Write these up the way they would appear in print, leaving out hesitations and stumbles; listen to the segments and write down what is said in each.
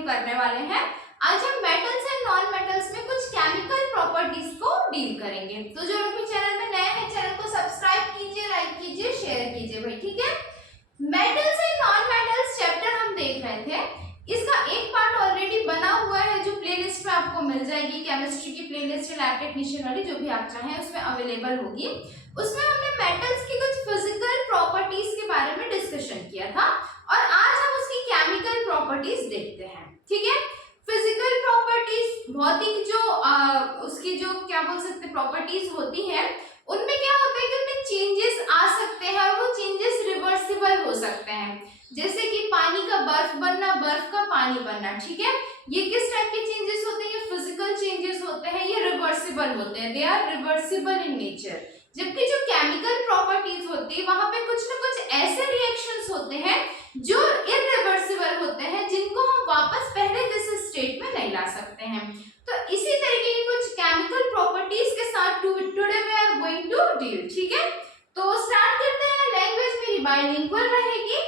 Continue करने वाले हैं। आज हम मेटल्स एंड नॉन मेटल्स में कुछ केमिकल प्रॉपर्टीज को डील करेंगे। तो जो लोग भी चैनल में नए हैं, चैनल को सब्सक्राइब कीजिए, लाइक कीजिए, शेयर कीजिए भाई, ठीक है। Metals and non metals chapter हम देख रहे थे, इसका एक पार्ट ऑलरेडी बना हुआ है जो प्लेलिस्ट में आपको मिल जाएगी। केमिस्ट्री की प्लेलिस्ट है, लैब टेक्नीशियन वाली, जो भी आप चाहें उसमें अवेलेबल होगी। उसमें हमने मेटल्स की कुछ फिजिकल प्रॉपर्टीज के बारे में डिस्कशन किया था और आज हम उसकी केमिकल प्रॉपर्टीज देखते हैं, ठीक है। फिजिकल प्रॉपर्टीज, भौतिक जो उसकी जो क्या बोल सकते प्रॉपर्टीज होती है, उनमें क्या होता है कि उनमें चेंजेस आ सकते हैं और वो चेंजेस रिवर्सिबल हो सकते हैं। जैसे कि पानी का बर्फ बनना, बर्फ का पानी बनना, ठीक है। ये किस टाइप के चेंजेस होते हैं? ये फिजिकल चेंजेस होते हैं, ये रिवर्सिबल होते हैं, they are reversible in nature. जबकि जो केमिकल प्रॉपर्टीज होती है वहां पे कुछ ना कुछ ऐसे रिएक्शंस होते हैं जो इरिवर्सिबल होते हैं, जिनको हम वापस पहले जैसे स्टेट में नहीं ला सकते हैं। तो इसी तरीके की कुछ केमिकल प्रॉपर्टीज के साथ today we are going to deal, ठीक है। तो स्टार्ट करते हैं। लैंग्वेज मेरी बाइलिंगुअल रहेगी,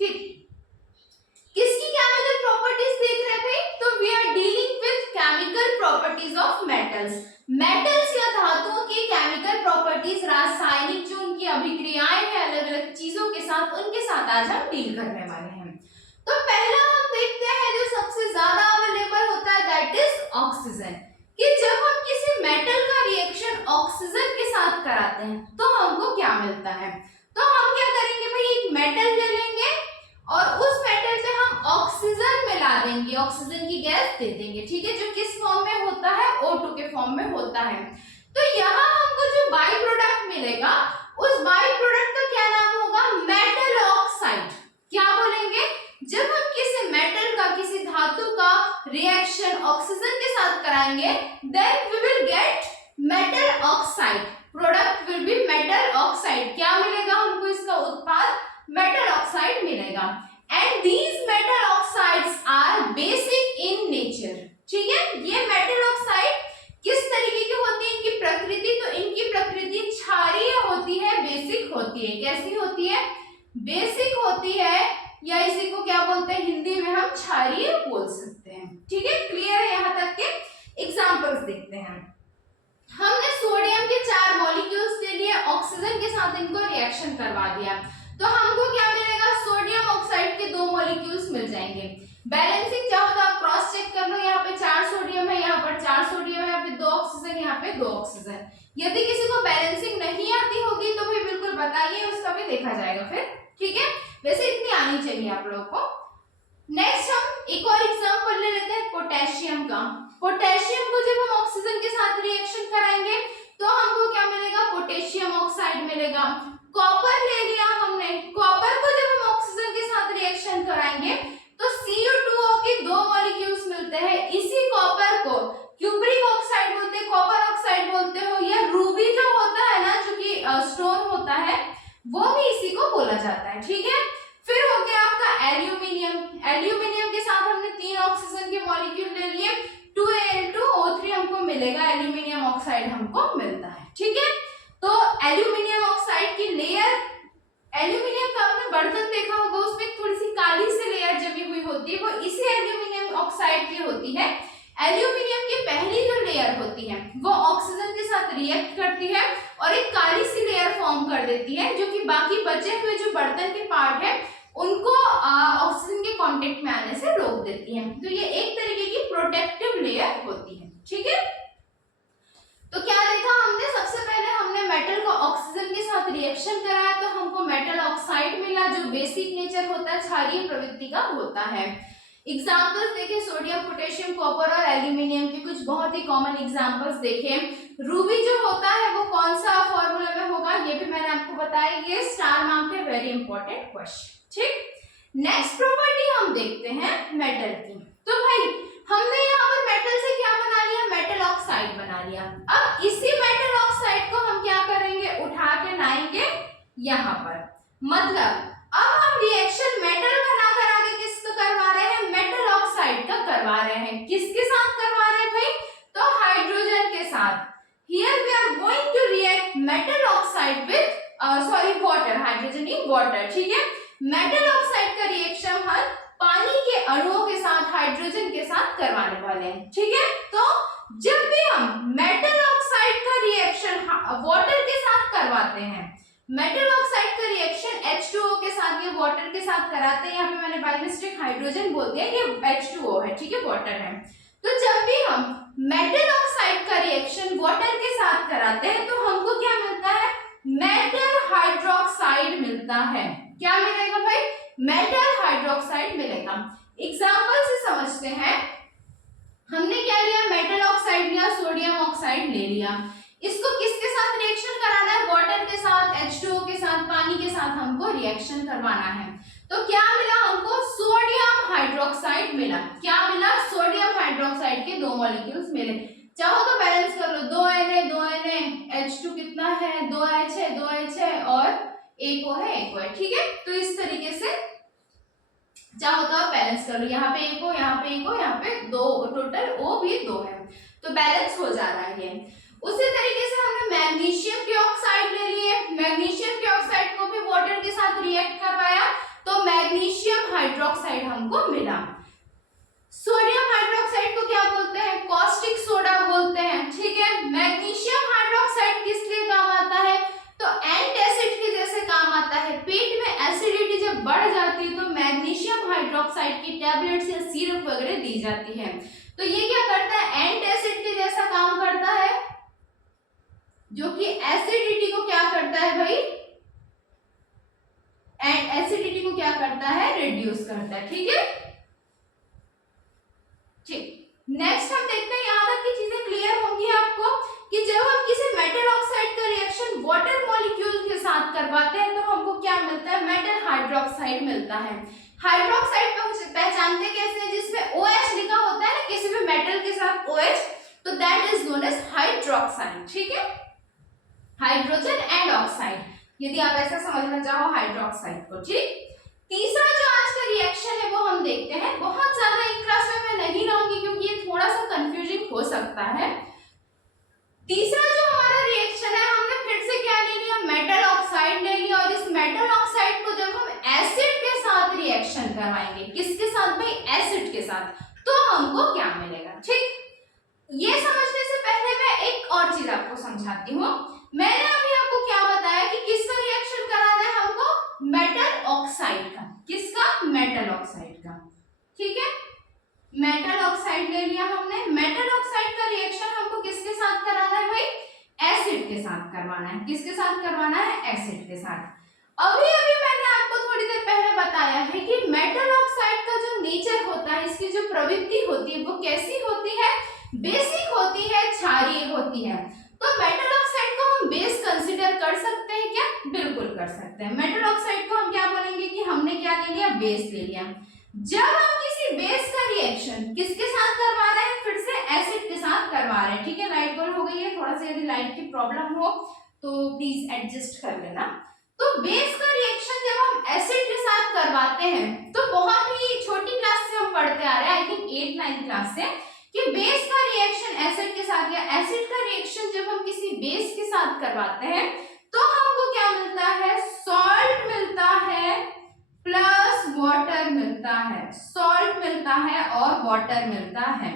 ठीक। किसकी केमिकल प्रॉपर्टीज देख रहे हैं भाई? तो we are dealing with chemical properties of metals. Metals या धातुओं की केमिकल प्रॉपर्टीज, रासायनिक जो उनकी अभिक्रियाएं हैं अलग अलग चीजों के साथ, उनके साथ आज हम डील करने वाले हैं। तो पहला हम देखते हैं जो सबसे ज्यादा अवेलेबल होता है, दैट इज ऑक्सीजन। कि जब हम किसी मेटल का रिएक्शन ऑक्सीजन के साथ कराते हैं तो हमको क्या मिलता है? तो हम क्या करेंगे भाई, एक मेटल ले लेंगे और उस मेटल पे हम ऑक्सीजन मिला देंगे, ऑक्सीजन की गैस दे देंगे, ठीक है। जो किस फॉर्म में होता है? O2 के फॉर्म में होता है। तो यहाँ हमको जो बाई प्रोडक्ट मिलेगा, उस बाई प्रोडक्ट का क्या नाम होगा? Metal oxide. क्या बोलेंगे? जब हम किसी मेटल का, किसी धातु का रिएक्शन ऑक्सीजन के साथ कराएंगे, then we will get metal oxide. Product will be metal oxide. क्या मिलेगा हमको? इसका उत्पाद मेटल ऑक्साइड मिलेगा। And these metal oxides are basic in nature, ठीक है। ये मेटल ऑक्साइड किस तरीके की होती है? इनकी प्रकृति, तो इनकी प्रकृति क्षारीय होती है, बेसिक होती है। कैसी होती है? बेसिक होती है, या इसी को क्या बोलते हैं हिंदी में हम क्षारीय बोल सकते हैं, ठीक है। क्लियर है यहाँ तक के? एग्जांपल्स देखते हैं। हमने सोडियम के 4 मॉलिक्यूल्स ले लिए, ऑक्सीजन के साथ इनको रिएक्शन करवा दिया, तो हमको क्या मिलेगा? सोडियम ऑक्साइड के 2 मॉलिक्यूल्स मिल जाएंगे। बैलेंसिंग चाहो तो आप क्रॉस चेक कर लो, यहाँ पे 4 सोडियम है, यहाँ पर 4 सोडियम है, यहाँ पे 2 ऑक्सीजन, यहाँ पे 2 ऑक्सीजन। यदि किसी को बैलेंसिंग नहीं आती होगी तो भी बिल्कुल बताइए, उसका भी देखा जाएगा फिर, ठीक है। वैसे इतनी आनी चाहिए आप लोगों को। नेक्स्ट हम एक और एग्जांपल ले लेते हैं पोटेशियम का। पोटेशियम को जब हम ऑक्सीजन के साथ रिएक्शन कराएंगे तो हमको क्या मिलेगा? पोटेशियम ऑक्साइड मिलेगा। कॉपर ले लिया हमने, कॉपर को जब हम ऑक्सीजन के साथ रिएक्शन कराएंगे तो Cu2O के 2 मॉलिक्यूल्स मिलते हैं। इसी कॉपर को क्यूप्रिक ऑक्साइड बोलते हैं, कॉपर ऑक्साइड बोलते हो, या रूबी जो होता है ना, जो कि स्टोन होता है, वो भी इसी को बोला जाता है, ठीक है। फिर हो गया आपका एल्यूमिनियम। एल्यूमिनियम के साथ हमने 3 ऑक्सीजन के मॉलिक्यूल ले लिए, 2Al2O3 हमको मिलेगा, एल्यूमिनियम ऑक्साइड हमको मिलता है, ठीक है। तो एल्यूमिनियम ऑक्साइड की लेयर, एल्यूमिनियम का आपने बर्तन देखा होगा, उसमें थोड़ी सी काली सी लेयर जमी हुई होती है, वो इसी एल्यूमिनियम ऑक्साइड की होती है। एल्यूमिनियम की पहली जो लेयर होती है वो ऑक्सीजन के साथ रिएक्ट करती है और एक काली सी लेयर फॉर्म कर देती है, जो कि बाकी बचे हुए जो बर्तन के पार्ट है उनको ऑक्सीजन के कांटेक्ट में आने से रोक देती है। तो ये एक तरीके की प्रोटेक्टिव लेयर होती है, ठीक है। तो क्या देखा हमने? सबसे पहले हमने मेटल को ऑक्सीजन के साथ रिएक्शन कराया तो हमको मेटल ऑक्साइड मिला, जो बेसिक नेचर होता है, क्षारीय प्रवृत्ति का होता है। एग्जाम्पल्स देखें, सोडियम, पोटेशियम, कॉपर और एल्यूमिनियम के कुछ बहुत ही कॉमन एग्जाम्पल्स देखें। रूबी जो होता है वो कौन सा फॉर्मूला में होगा, ये भी मैंने आपको बताया, ये स्टार मार्क है, वेरी इंपॉर्टेंट क्वेश्चन, ठीक। नेक्स्ट प्रॉपर्टी हम देखते हैं मेटल की। तो भाई हमने यहाँ पर मेटल से क्या बना लिया? मेटल ऑक्साइड बना लिया। अब इसी मेटल ऑक्साइड को हम क्या करेंगे? उठा के लाएंगे यहाँ पर। मतलब अब हम रिएक्शन मेटल का ना करा के किसका करवा रहे हैं? मेटल ऑक्साइड का करवा रहे हैं। किसके साथ करवा रहे हैं भाई? तो हाइड्रोजन के साथ। Here we are going to react metal oxide with water, hydrogen in water, ठीक है। मेटल ऑक्साइड का रिएक्शन हम पानी के अणुओं के साथ, हाइड्रोजन के साथ करवाने वाले हैं। ठीक है, तो जब भी हम मेटल ऑक्साइड का रिएक्शन वाटर के साथ करवाते हैं, मेटल ऑक्साइड का रिएक्शन H2O के साथ या वाटर के साथ कराते हैं, यहाँ पे मैंने बाय मिस्टेक हाइड्रोजन बोल दिया, ये H2O है, ठीक है, वाटर है। तो जब भी हम मेटल ऑक्साइड का रिएक्शन वाटर के साथ कराते हैं तो हमको क्या मिलता है, मेटल हाइड्रोक्साइड मिलता है। क्या मिलेगा भाई, मेटल हाइड्रोक्साइड मिलेगा। एग्जांपल से समझते हैं, हमने क्या लिया, मेटल ऑक्साइड लिया, सोडियम ऑक्साइड ले लिया, इसको किसके साथ रिएक्शन कराना है, वाटर के साथ, H2O के साथ, पानी के साथ हमको रिएक्शन करवाना है। तो क्या मिला हमको, सोडियम हाइड्रोक्साइड मिला। क्या मिला, सोडियम हाइड्रोक्साइड के 2 मॉलिक्यूल्स मिले। चाहो तो बैलेंस कर लो, 2 Na H2 कितना है, 2H है, 2H है और एक O है। ठीक है, तो इस तरीके से चाहो तो आप बैलेंस कर लो, यहाँ पे एक O, यहाँ पे एक O, यहाँ पे 2, टोटल O भी 2 है, तो बैलेंस हो जा रहा है ये। उसी तरीके से हमने मैग्नीशियम के ऑक्साइड ले लिए, मैग्नीशियम के ऑक्साइड को भी वाटर के साथ रिएक्ट करवाया तो मैग्नीशियम हाइड्रोक्साइड हमको मिला। सोडियम हाइड्रोक्साइड को क्या बोलते हैं, कॉस्टिक सोडा बोलते हैं। ठीक है, मैग्नीशियम हाइड्रोक्साइड किस लिए काम आता है, तो एंटासिड के जैसे काम आता है। पेट में एसिडिटी जब बढ़ जाती है तो मैग्नीशियम हाइड्रोक्साइड की टैबलेट्स या सिरप वगैरह दी जाती है, तो ये क्या करता है, एंटासिड के जैसा काम करता है, जो कि एसिडिटी को क्या करता है भाई, एसिडिटी को क्या करता है, रिड्यूस करता है। ठीक है, ठीक। नेक्स्ट हम देखते हैं, यहाँ तक की चीजें क्लियर होंगी आपको कि जब हम किसी मेटल ऑक्साइड का रिएक्शन वाटर मॉलिक्यूल के साथ करवाते हैं तो हमको क्या मिलता है, मेटल हाइड्रोक्साइड मिलता है। हाइड्रोक्साइड को पहचानते कैसे हैं, जिसमें OH लिखा होता है ना किसी भी मेटल के साथ OH, तो that is known as hydroxide. ठीक है, हाइड्रोजन एंड ऑक्साइड, यदि आप ऐसा समझना चाहो हाइड्रोक्साइड को। ठीक, तीसरा जो आज का रिएक्शन है वो हम देखते हैं। बहुत ज्यादा एक क्लास में मैं नहीं लाऊंगी क्योंकि ये थोड़ा सा कंफ्यूजिंग हो सकता है। तीसरा जो हमारा रिएक्शन है, हमने फिर से क्या ले लिया, मेटल ऑक्साइड ले लिया, और इस मेटल ऑक्साइड को जब हम एसिड के साथ रिएक्शन करवाएंगे, किसके साथ भाई, एसिड के साथ, तो हमको क्या मिलेगा। ठीक, ये समझने से पहले मैं एक और चीज आपको समझाती हूँ। मैंने अभी आपको क्या बताया कि किसका रिएक्शन कराना है हमको, मेटल ऑक्साइड का। किसका, मेटल ऑक्साइड का। ठीक है, मेटल ऑक्साइड ले लिया हमने। मेटल ऑक्साइड का रिएक्शन हमको किसके साथ कराना है भाई, एसिड के साथ करवाना है। किसके साथ करवाना है, एसिड के साथ। अभी अभी मैंने आपको थोड़ी देर पहले बताया है कि मेटल ऑक्साइड का जो नेचर होता है, इसकी जो प्रवृत्ति होती है वो कैसी होती है, बेसिक होती है, क्षारीय होती है। तो मेटल ऑक्साइड को हम बेस कंसीडर कर सकते हैं क्या, बिल्कुल कर सकते हैं। मेटल ऑक्साइड को हम क्या बोलेंगे कि हमने क्या ले लिया, बेस ले लिया। जब हम किसी बेस का रिएक्शन किसके साथ करवा रहे हैं, फिर से एसिड के साथ करवा रहे हैं। ठीक है, लाइट गोल हो गई है, थोड़ा सा यदि लाइट की प्रॉब्लम हो तो प्लीज एडजस्ट कर लेना। तो बेस का रिएक्शन जब हम एसिड के साथ करवाते हैं तो बहुत ही छोटी क्लास से हम पढ़ते आ रहे हैं, आई थिंक 8-9 क्लास से, कि बेस का रिएक्शन एसिड के साथ या एसिड का रिएक्शन जब हम किसी बेस के साथ करवाते हैं तो हमको क्या मिलता है, सॉल्ट मिलता है प्लस वाटर मिलता है। सॉल्ट मिलता है और वाटर मिलता है।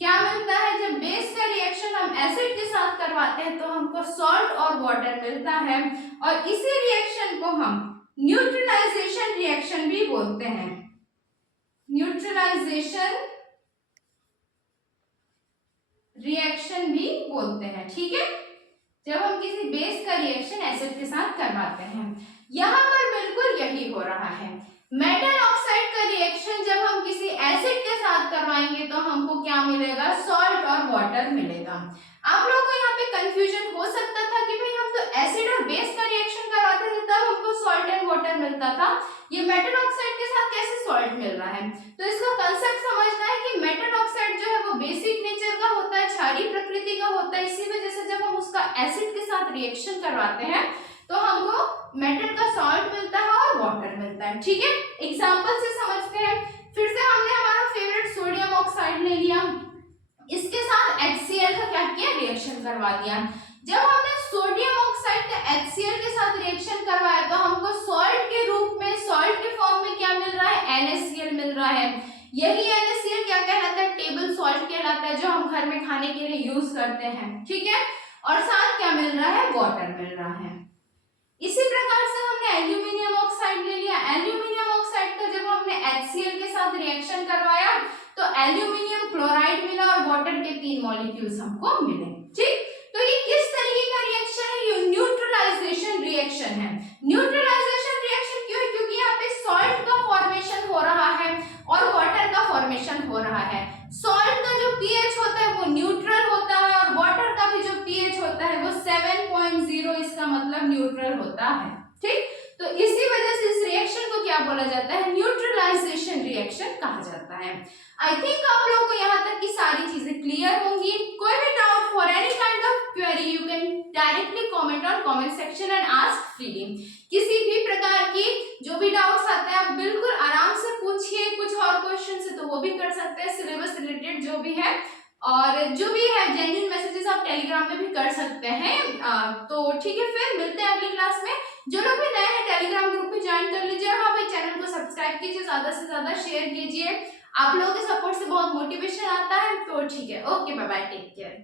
क्या मिलता है, जब बेस का रिएक्शन हम एसिड के साथ करवाते हैं तो हमको सॉल्ट और वाटर मिलता है, और इसी रिएक्शन को हम न्यूट्रलाइजेशन रिएक्शन भी बोलते हैं। न्यूट्रलाइजेशन रिएक्शन भी बोलते हैं। ठीक है, जब हम किसी बेस का रिएक्शन एसिड के साथ करवाते हैं, यहाँ पर बिल्कुल यही हो रहा है। मेटल ऑक्साइड का रिएक्शन जब हम किसी एसिड के साथ करवाएंगे तो हमको क्या मिलेगा, सॉल्ट और वाटर मिलेगा। आप लोगों को यहाँ पे कंफ्यूजन हो सकता था कि भाई हम तो एसिड और बेस का रिएक्शन करवाते थे तब हमको सॉल्ट एंड वाटर मिलता था, ये मेटल ऑक्साइड के साथ कैसे सॉल्ट मिल रहा है। तो इसका कंसेप्ट समझना है कि मेटल ऑक्साइड जो है वो बेसिक नेचर का होता है, क्षारीय प्रकृति का होता है, इसी वजह से जब हम उसका एसिड के साथ रिएक्शन करवाते हैं तो हमको मेटल का सॉल्ट मिलता है और वाटर मिलता है। ठीक है, एग्जांपल से समझते हैं। फिर से हमने हमारा फेवरेट सोडियम ऑक्साइड ले लिया, इसके साथ HCl का क्या किया, रिएक्शन करवा दिया। जब हमने सोडियम ऑक्साइड का HCl के साथ रिएक्शन करवाया तो हमको सॉल्ट के रूप में, सॉल्ट के फॉर्म में क्या मिल रहा है, NaCl मिल रहा है। यही NaCl क्या कहलाता है? टेबल सॉल्ट कहलाता है, जो हम घर में खाने के लिए यूज करते हैं, ठीक है। और साथ क्या मिल रहा है? वाटर मिल रहा है। इसी प्रकार से हमने एल्यूमिनियम ऑक्साइड ले लिया। एल्यूमिनियम ऑक्साइड का जब हमने HCl के साथ रिएक्शन करवाया तो एल्यूमिनियम क्लोराइड मिला और वाटर के 3 मॉलिक्यूल्स हमको मिले, ठीक। तो ये किस तरीके का रिएक्शन है? ये न्यूट्रलाइजेशन रिएक्शन है। न्यूट्रलाइजेशन रिएक्शन क्यों है? क्योंकि यहाँ पे सॉल्ट का फॉर्मेशन हो रहा है और वाटर का फॉर्मेशन हो रहा है। सॉल्ट का जो pH होता है वो न्यूट्रल होता है और वाटर का भी जो pH होता है वो 7.0, इसका मतलब न्यूट्रल होता है, ठीक। तो इसी वजह से इस रिएक्शन को क्या बोला जाता है? न्यूट्रलाइजेशन रिएक्शन कहा जाता है। आई थिंक आप लोगों को यहाँ तक की सारी चीजें क्लियर होंगी। कोई भी doubt for any kind of query you can directly comment on comment section and ask freely. किसी भी प्रकार की जो भी डाउट्स आते हैं आप बिल्कुल आराम से पूछिए। कुछ और क्वेश्चन है तो वो भी कर सकते हैं, सिलेबस रिलेटेड जो भी है, और जो भी है जेन्युइन मैसेजेस आप टेलीग्राम में भी कर सकते हैं। तो ठीक है, फिर मिलते हैं अगली क्लास में। जो लोग भी नए हैं टेलीग्राम ग्रुप में ज्वाइन कर लीजिए और हाँ भाई चैनल को सब्सक्राइब कीजिए, ज्यादा से ज्यादा शेयर कीजिए। आप लोगों के सपोर्ट से बहुत मोटिवेशन आता है। तो ठीक है, okay, bye bye, take care.